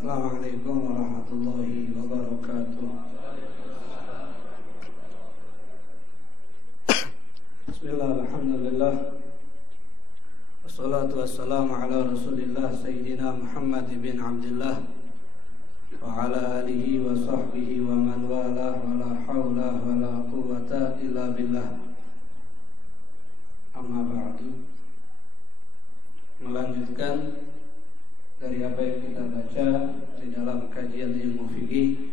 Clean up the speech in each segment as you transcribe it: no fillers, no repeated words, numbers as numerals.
Assalamualaikum warahmatullahi wabarakatuh. Bismillah, alhamdulillah, wassalatu wassalamu ala rasulillah Sayyidina Muhammad bin Abdullah wa ala alihi wa sahbihi wa man wala wa la hawla wa la quwwata illa billah. Amma ba'du. Melanjutkan dari apa yang kita baca di dalam kajian ilmu fikih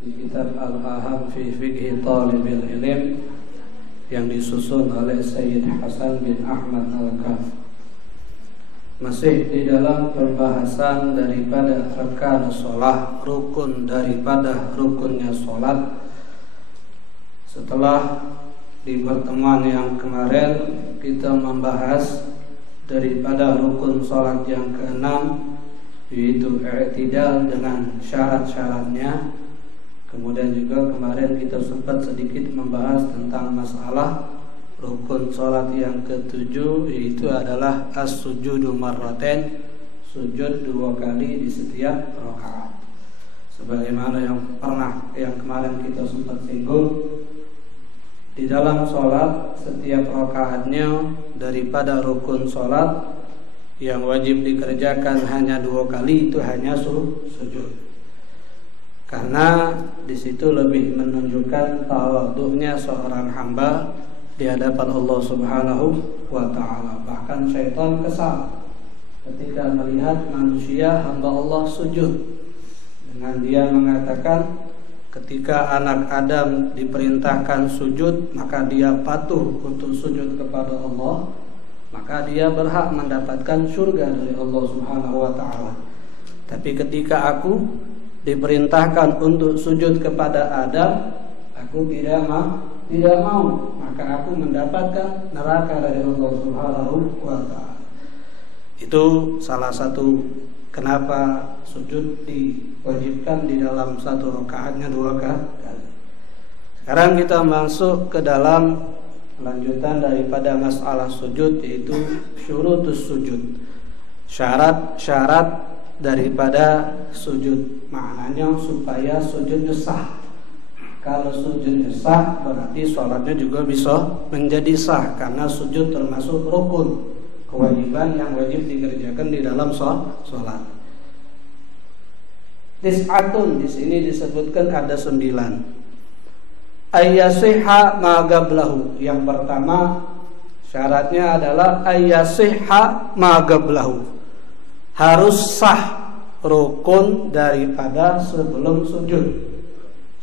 di kitab Al-Aham fi Fiqhi Talibil Ilm yang disusun oleh Sayyid Hasan bin Ahmad Al-Kaf. Masih di dalam pembahasan daripada rakaat shalah, rukun daripada rukunnya salat. Setelah di pertemuan yang kemarin kita membahas daripada rukun salat yang keenam, yaitu i'tidal dengan syarat-syaratnya. Kemudian juga kemarin kita sempat sedikit membahas tentang masalah rukun salat yang ketujuh, yaitu adalah as-sujudu marratain, sujud 2 kali di setiap rakaat. Sebagaimana yang kemarin kita sempat singgung, di dalam sholat setiap rakaatnya daripada rukun sholat yang wajib dikerjakan hanya 2 kali, itu hanya sujud. Karena di situ lebih menunjukkan tawadhu'nya seorang hamba di hadapan Allah Subhanahu wa taala. Bahkan syaitan kesal ketika melihat manusia hamba Allah sujud, dengan dia mengatakan, ketika anak Adam diperintahkan sujud, maka dia patuh untuk sujud kepada Allah, maka dia berhak mendapatkan surga dari Allah Subhanahu wa taala. Tapi ketika aku diperintahkan untuk sujud kepada Adam, aku tidak mau, maka aku mendapatkan neraka dari Allah Subhanahu wa taala. Itu salah satu kenapa sujud diwajibkan di dalam satu rakaatnya 2 kali. Sekarang kita masuk ke dalam lanjutan daripada masalah sujud, yaitu syurutus sujud, syarat-syarat daripada sujud. Maknanya supaya sujud sah. Kalau sujud sah, berarti sholatnya juga bisa menjadi sah, karena sujud termasuk rukun, kewajiban yang wajib dikerjakan di dalam sholat. Tis'atun, di sini disebutkan ada 9. Ayyasihha ma qablahu. Yang pertama syaratnya adalah ayyasihha ma qablahu, harus sah rukun daripada sebelum sujud.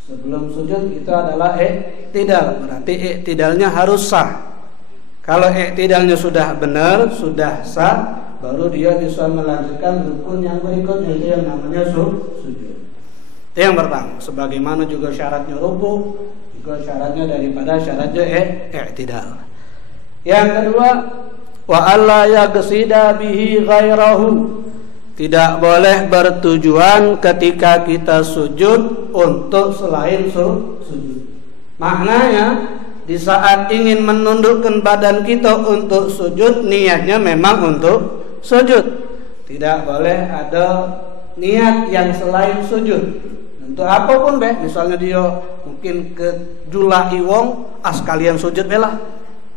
Sebelum sujud itu adalah i'tidal, berarti i'tidalnya harus sah. Kalau i'tidalnya sudah benar, sudah sah, baru dia bisa melanjutkan rukun yang berikutnya, itu yang namanya sujud. Itu yang pertama. Sebagaimana juga syaratnya ruku, juga syaratnya daripada syaratnya i'tidal. Yang kedua, wa alla yaqsida bihi ghairahu, tidak boleh bertujuan ketika kita sujud untuk selain sujud. Maknanya di saat ingin menundukkan badan kita untuk sujud, niatnya memang untuk sujud. Tidak boleh ada niat yang selain sujud. Untuk apapun misalnya dia mungkin ke julai wong, sekalian sujud belah.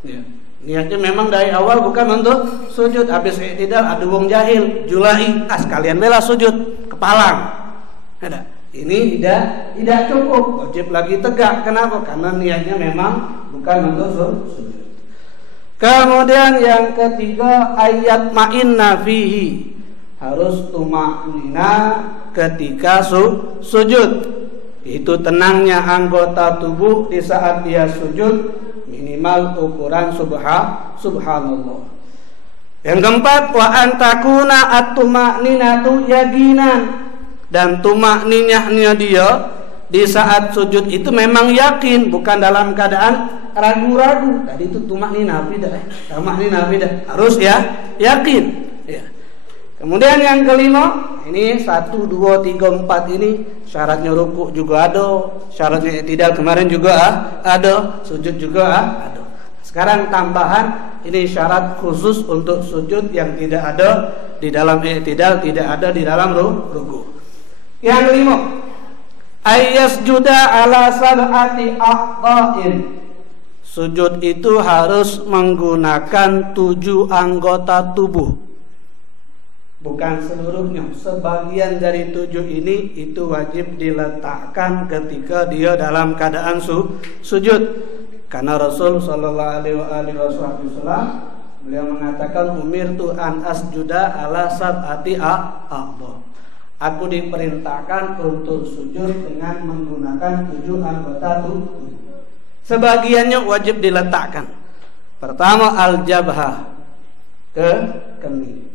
Ya. Niatnya memang dari awal bukan untuk sujud. Habis i'tidal ada wong jahil, julai, sekalian belah sujud, kepalang. Ada. Ini tidak cukup, wajib lagi tegak. Kenapa? Karena niatnya memang bukan untuk sujud. Kemudian yang ketiga, ayat ma'inna fihi, harus tumaknina ketika sujud. Itu tenangnya anggota tubuh di saat dia sujud, minimal ukuran subhanallah. Yang keempat, wa antakuna at-tumakninatu yaqinan, dan tumakninahnya dia di saat sujud itu memang yakin, bukan dalam keadaan ragu-ragu. Tadi itu tumakninah bidah, harus yakin. Ya. Kemudian yang kelima, ini 1, 2, 3, 4 ini syaratnya ruku juga ada, syaratnya i'tidal kemarin juga ada, sujud juga ada. Sekarang tambahan Ini syarat khusus untuk sujud yang tidak ada di dalam i'tidal, tidak ada di dalam ruku. Yang kelima, ayyasjuda ala sab'ati a'dha'in. Sujud itu harus menggunakan 7 anggota tubuh. Bukan seluruhnya, sebagian dari 7 ini itu wajib diletakkan ketika dia dalam keadaan sujud. Karena Rasul sallallahu alaihi wasallam beliau mengatakan umirtu an asjuda ala sab'ati a'dha. Aku diperintahkan untuk sujud dengan menggunakan 7 anggota tubuh. Sebagiannya wajib diletakkan. Pertama al-jabhah, ke kening.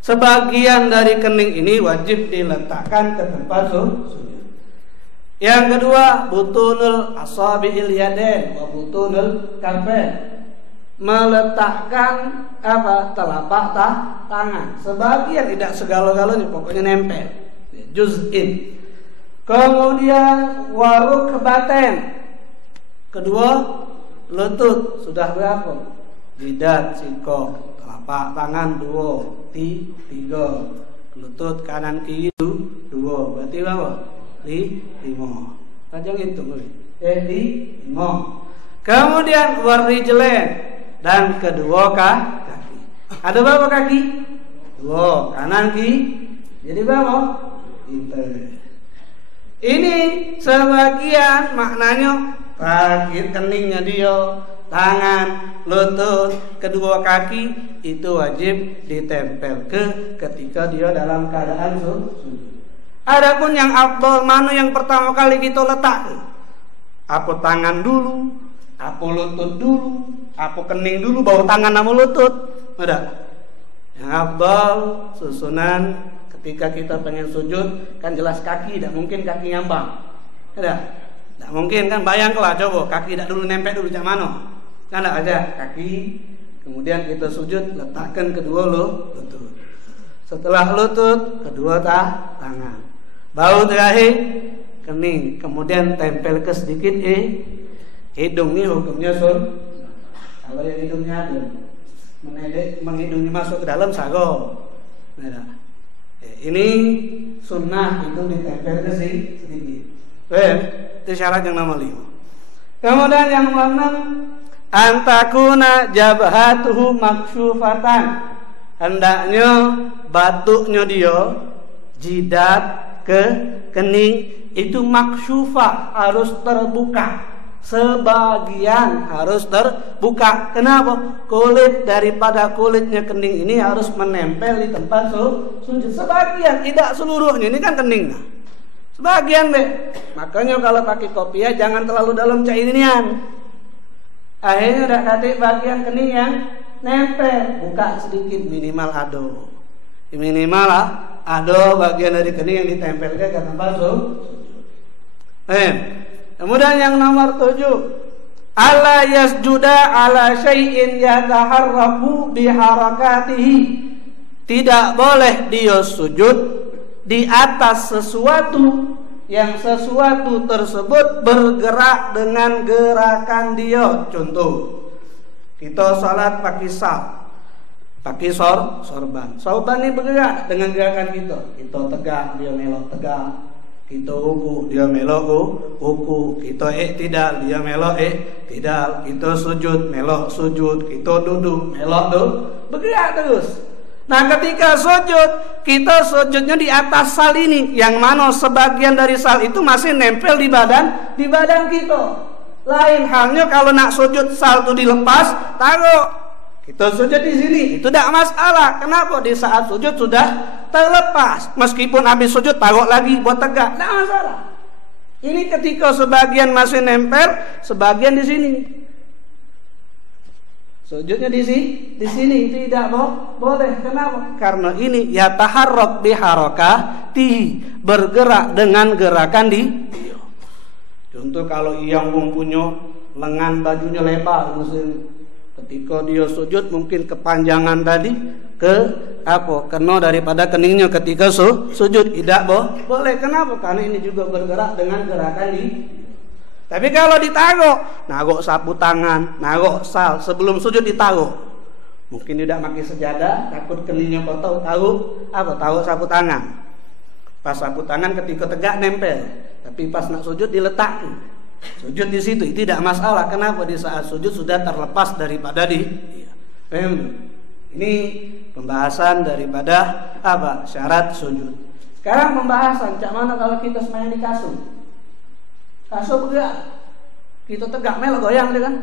Sebagian dari kening ini wajib diletakkan ke tempat sujud. Yang kedua, butunul asabi'il yadain wa butunul kaffain. Meletakkan telapak tangan. Sebagian, tidak segala-galanya, pokoknya nempel. Juz'in. Kemudian warukbaten. Kedua, lutut. Sudah berapa? Jidat, sikok. Telapak tangan 2, 3, lutut kanan kiri 2, berarti berapa? 5. Rajang itu boleh. 5. Kemudian warijlain, dan kedua kaki. Ada berapa kaki? 2, kanan kiri. Jadi berapa? 3. Ini sebagian maknanya kaki keningnya dia, tangan, lutut, kedua kaki itu wajib ditempel ketika dia dalam keadaan sujud. Adapun yang afdal mana yang pertama kali kita letak? Apa tangan dulu, apa lutut dulu, apa kening dulu, baru tangan sama lutut? Ada. Yang afdal susunan ketika kita pengen sujud kan jelas kaki, tidak mungkin kaki ngambang. Ada. Tidak mungkin kan, bayangkanlah coba kaki tidak dulu nempel dulu cak mana? Kan ada aja kaki, kemudian kita sujud letakkan kedua lutut. Setelah lutut kedua tangan. Baru terakhir kening, kemudian tempel ke sedikit hidung. Ini hukumnya kalau yang hidungnya ada menghidungnya masuk ke dalam sago. Ini sunnah itu ditempel ke sedikit. Itu syarat yang nomor 5. Kemudian yang nomor 6, antakuna jabhatuhu maksyufatan. Hendaknya batuknya dia, jidat ke kening itu maksyufah, harus terbuka. Sebagian harus terbuka. Kenapa? Kulit daripada kulitnya kening ini harus menempel di tempat sujud. Sebagian, tidak seluruhnya. Ini kan keningnya. Sebagian makanya kalau pakai kopiah jangan terlalu dalam cairinian. Akhirnya udah katik bagian kening yang nempel, buka sedikit, minimal ado. Minimal ado bagian dari kening yang ditempelkan ke tempat sujud. Kemudian yang nomor 7, alla yasjuda ala syai'in yataharraku biharakatihi. Tidak boleh dia sujud di atas sesuatu yang sesuatu tersebut bergerak dengan gerakan dia. Contoh, kita salat pakai pakai sorban. Sorban ini bergerak dengan gerakan kita. Kita tegak, dia melok tegak. Kita ruku, dia melok ruku. Kita i'tidal, dia melok i'tidal. Kita sujud, melok sujud. Kita duduk, melok duduk. Bergerak terus. Nah, ketika sujud, kita sujudnya di atas sal ini, yang mana sebagian dari sal itu masih nempel di badan kita. Lain halnya kalau nak sujud sal itu dilepas, taruh. Kita sujud di sini, itu tidak masalah. Kenapa? Di saat sujud sudah terlepas. Meskipun habis sujud taruh lagi buat tegak, tidak masalah. Ini ketika sebagian masih nempel, sebagian di sini. Sujudnya di sini tidak boleh. Kenapa? Karena ini yataharrak biharakatihi, bergerak dengan gerakan dia. Contoh kalau yang mempunyai lengan bajunya lebar, ketika dia sujud mungkin kepanjangan tadi kena daripada keningnya ketika sujud, tidak boleh. Kenapa? Karena ini juga bergerak dengan gerakan dia. Tapi kalau ditagok, nagok sapu tangan, nagok sal, sebelum sujud ditagok. Mungkin tidak pakai sejadah, takut keningnya kotor, tahu sapu tangan. Pas sapu tangan ketika tegak nempel, tapi pas nak sujud diletakkan. Sujud di situ tidak masalah. Kenapa? Di saat sujud sudah terlepas daripada ini pembahasan daripada syarat sujud. Sekarang pembahasan cak mana kalau kita semayang di kasur. Kasur bergerak, kita tegak melok goyang dia kan.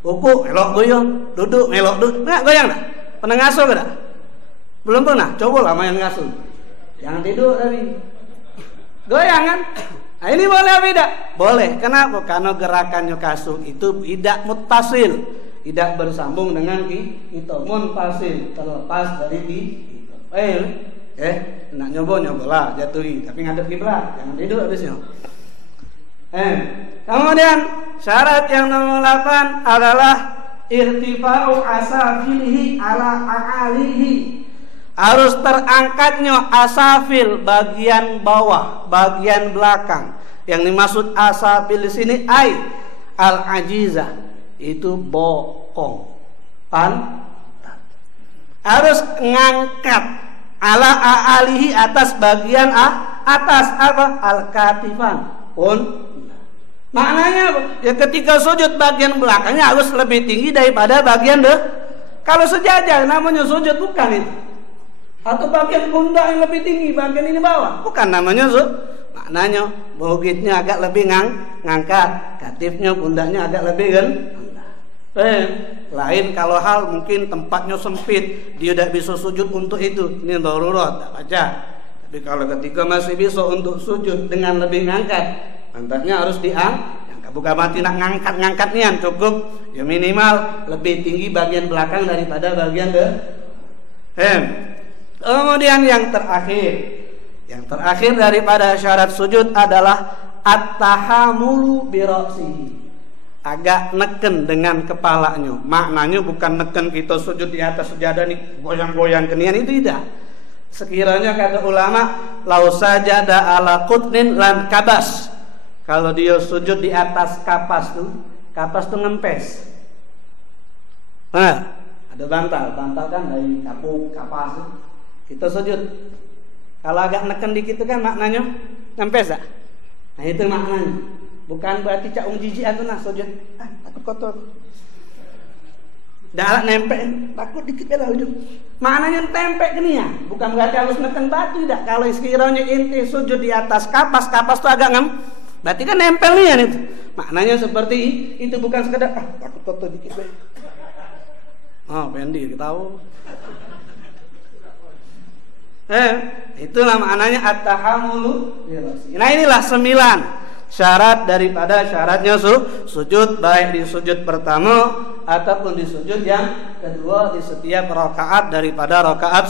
Buku melok goyang, duduk melok duduk, nggak goyang dah. Pernah ngasuh gak? Belum pernah. Coba lah main ngasuh. Jangan tidur tapi goyang kan. Nah, ini boleh apa tidak? Boleh. Kenapa? Karena gerakannya kasur itu tidak muttasil, tidak bersambung dengan kita. Munfasil, terlepas dari kita. Nak nyoba jatuhi, tapi ngadep kiblat, jangan tidur habisnya. Kemudian syarat yang nomor 8 adalah irtifa'u asafilihi ala a'alihi. Harus terangkatnya asafil bagian bawah, bagian belakang. Yang dimaksud asafil di sini al-ajizah, itu bokong. Harus ngangkat ala a'alihi atas bagian atas al-katifan pun. Maknanya ya ketika sujud bagian belakangnya harus lebih tinggi daripada bagian kalau sejajar namanya sujud bukan itu. Atau bagian pundak yang lebih tinggi, bagian ini bawah, bukan namanya sujud. Maknanya bukitnya agak lebih ngangkat, katifnya pundaknya agak lebih lain kalau hal mungkin tempatnya sempit, dia tidak bisa sujud untuk itu. Ini darurat, tak baca. Tapi kalau ketika masih bisa untuk sujud dengan lebih ngangkat, pantatnya harus diangkat. Bukan mati nak ngangkat nian, cukup ya minimal lebih tinggi bagian belakang daripada bagian Kemudian yang terakhir daripada syarat sujud adalah at-tahamulu bi ra'sihi. Agak neken dengan kepalanya. Maknanya bukan neken kita sujud di atas sejadah nih goyang-goyang kenian, itu tidak. Sekiranya kata ulama, lau sajada ala qutnin lan kabas. Kalau dia sujud di atas kapas tuh ngempes. Ada bantal kan dari kapuk kapas tuh. Kita sujud. Kalau agak neken dikit kan maknanya ngempes tak? Nah itu maknanya. Bukan berarti cak jijik aku nak sujud. Takut kotor. Dah nempel, takut dikit lah ujung. Maknanya tempek kenia. Bukan berarti harus neken batu tidak. Kalau sekiranya inti sujud di atas kapas tuh agak berarti kan nempel nih itu. Maknanya seperti itu, bukan sekedar takut kotor dikit be. Pendi tahu. Itulah maknanya at-tahammulu. Nah inilah 9 syarat daripada syaratnya sujud, baik di sujud pertama ataupun di sujud yang kedua di setiap rakaat daripada rakaat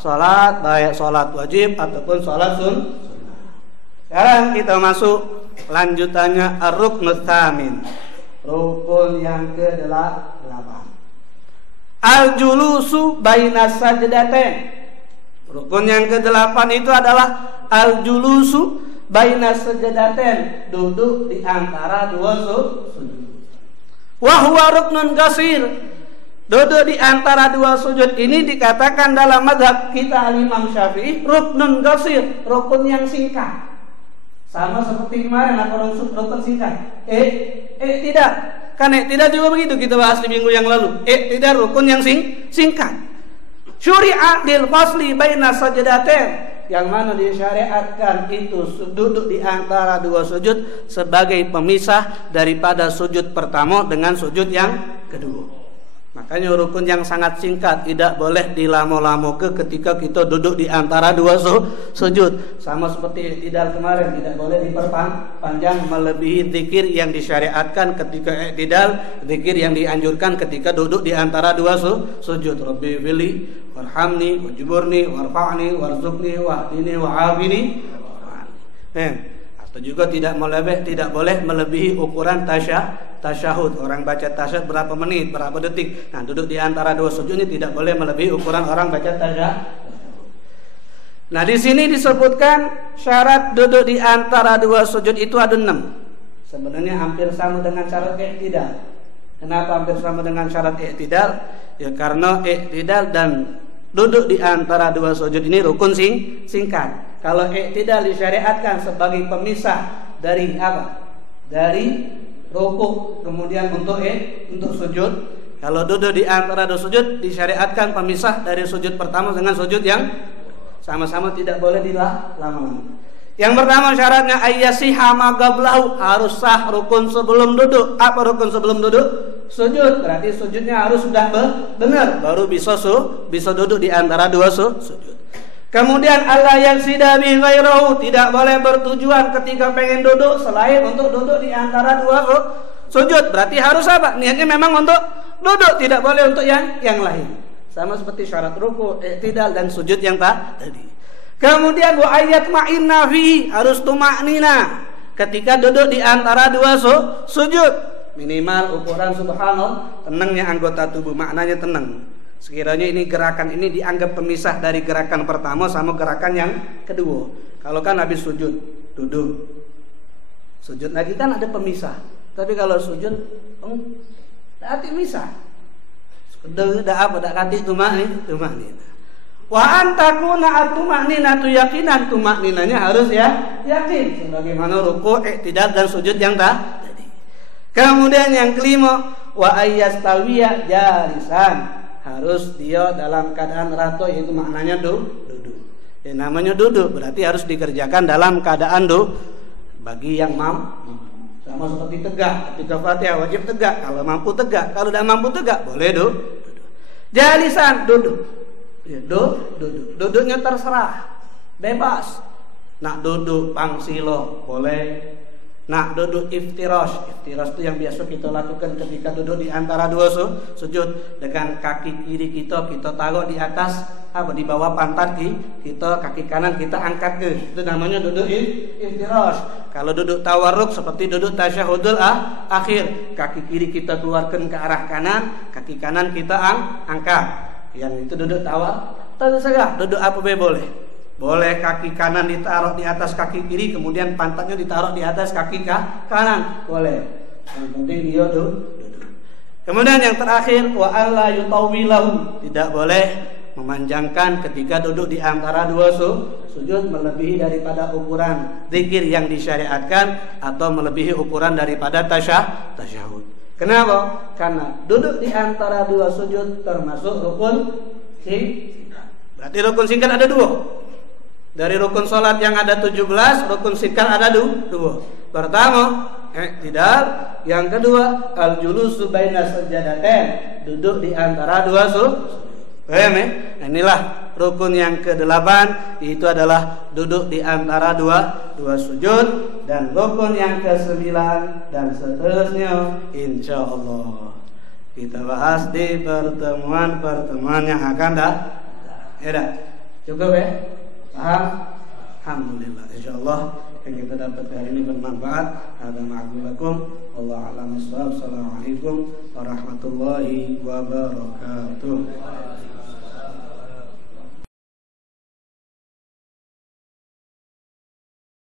salat, baik salat wajib ataupun salat sunnah. Sekarang kita masuk lanjutannya ar-ruknut tsamin, rukun yang ke-8. Al-julusu bainas sajdatain. Rukun yang ke-8 itu adalah al-julusu bainas sajdatain, duduk di antara dua sujud. Wa huwa ruknun qasir. Duduk di antara dua sujud ini dikatakan dalam mazhab kita Imam Syafi'i ruknun qasir, rukun yang singkat. Sama seperti kemarin rukun singkat. Tidak. Kan tidak juga begitu kita bahas di minggu yang lalu. Tidak, rukun yang singkat. Syuri'a lil fasli baina sajdatain, yang mana disyariatkan itu duduk di antara dua sujud sebagai pemisah daripada sujud pertama dengan sujud yang kedua. Makanya rukun yang sangat singkat tidak boleh dilama-lama ketika kita duduk di antara dua sujud. Sama seperti i'tidal kemarin, tidak boleh diperpanjang melebihi zikir yang disyariatkan ketika i'tidal, zikir yang dianjurkan ketika duduk di antara dua sujud. Rabbi fili warhamni wajburni warfa'ni warzuqni wahdini wa'afini. Atau juga tidak boleh melebihi ukuran tasyahud. Orang baca tasyahud berapa menit, berapa detik. Nah, duduk di antara dua sujud ini tidak boleh melebihi ukuran orang baca tasyahud. Nah, di sini disebutkan syarat duduk di antara dua sujud itu ada 6. sebenarnya hampir sama dengan syarat i'tidal. Kenapa hampir sama dengan syarat i'tidal? Ya karena i'tidal dan duduk di antara dua sujud ini rukun singkat. Kalau i'tidal disyariatkan sebagai pemisah dari apa? Dari rukuk kemudian untuk sujud. Kalau duduk di antara dua sujud disyariatkan pemisah dari sujud pertama dengan sujud yang sama-sama tidak boleh dilama-lama. Yang pertama syaratnya ayyasiha ma qablahu, harus sah rukun sebelum duduk. Apa rukun sebelum duduk? Sujud. Berarti sujudnya harus sudah benar baru bisa duduk di antara dua sujud. Kemudian alla yaksida bi ghairahu, tidak boleh bertujuan ketika pengen duduk selain untuk duduk di antara dua sujud. Berarti harus apa? Niatnya memang untuk duduk, tidak boleh untuk yang lain. Sama seperti syarat ruku, i'tidal dan sujud yang tadi. Kemudian wa ayat ma'inna fi, harus tumaknina ketika duduk di antara dua sujud. Minimal ukuran subhanallah, tenangnya anggota tubuh, maknanya tenang. Sekiranya ini gerakan ini dianggap pemisah dari gerakan pertama sama gerakan yang kedua. Kalau kan habis sujud, duduk. Sujud lagi kan ada pemisah. Tapi kalau sujud, berarti misah. Sudah apa? Dak kati tumaknina. Wa antakuna atumakninatu yakinan, tumakninanya harus yakin. Sebagaimana ruku', i'tidal dan sujud yang tadi. Kemudian yang kelima, wa ayyastawiya jalisan, harus dia dalam keadaan rata, yaitu maknanya duduk. Yang namanya duduk berarti harus dikerjakan dalam keadaan bagi yang mampu. Sama seperti tegak, ketika Fatihah wajib tegak. Kalau mampu tegak, kalau tidak mampu tegak boleh duduk. Jalisan, duduk. Ya, duduk. Duduknya terserah, bebas. Nak duduk pangsilo boleh. Nak duduk iftirash itu yang biasa kita lakukan ketika duduk di antara dua sujud, dengan kaki kiri kita taruh di atas di bawah pantat kita, kaki kanan kita angkat itu namanya duduk iftirash. Kalau duduk tawarruk seperti duduk tasyahudul akhir, kaki kiri kita keluarkan ke arah kanan, kaki kanan kita angkat. Yang itu duduk terserah duduk apa boleh. Boleh kaki kanan ditaruh di atas kaki kiri, kemudian pantatnya ditaruh di atas kaki kanan, boleh. Yang penting dia duduk. Kemudian yang terakhir, wa alla yutawwilahu, tidak boleh memanjangkan ketika duduk di antara dua sujud melebihi daripada ukuran zikir yang disyariatkan atau melebihi ukuran daripada tasyahud. Kenapa? Karena duduk di antara dua sujud termasuk rukun singkat. Berarti rukun singkat ada dua. Dari rukun sholat yang ada 17, rukun singkat ada dua. Pertama, i'tidal. Yang kedua, al-julusu baina sajadatain, duduk di antara dua sujud. Paham ya? Inilah rukun yang ke-8, itu adalah duduk di antara dua sujud. Dan rukun yang ke-9 dan seterusnya insyaallah kita bahas di pertemuan yang akan datang. Ya, cukup ya? Paham? Alhamdulillah. Insyaallah yang kita dapat hari ini bermanfaat. Assalamualaikum warahmatullahi wabarakatuh.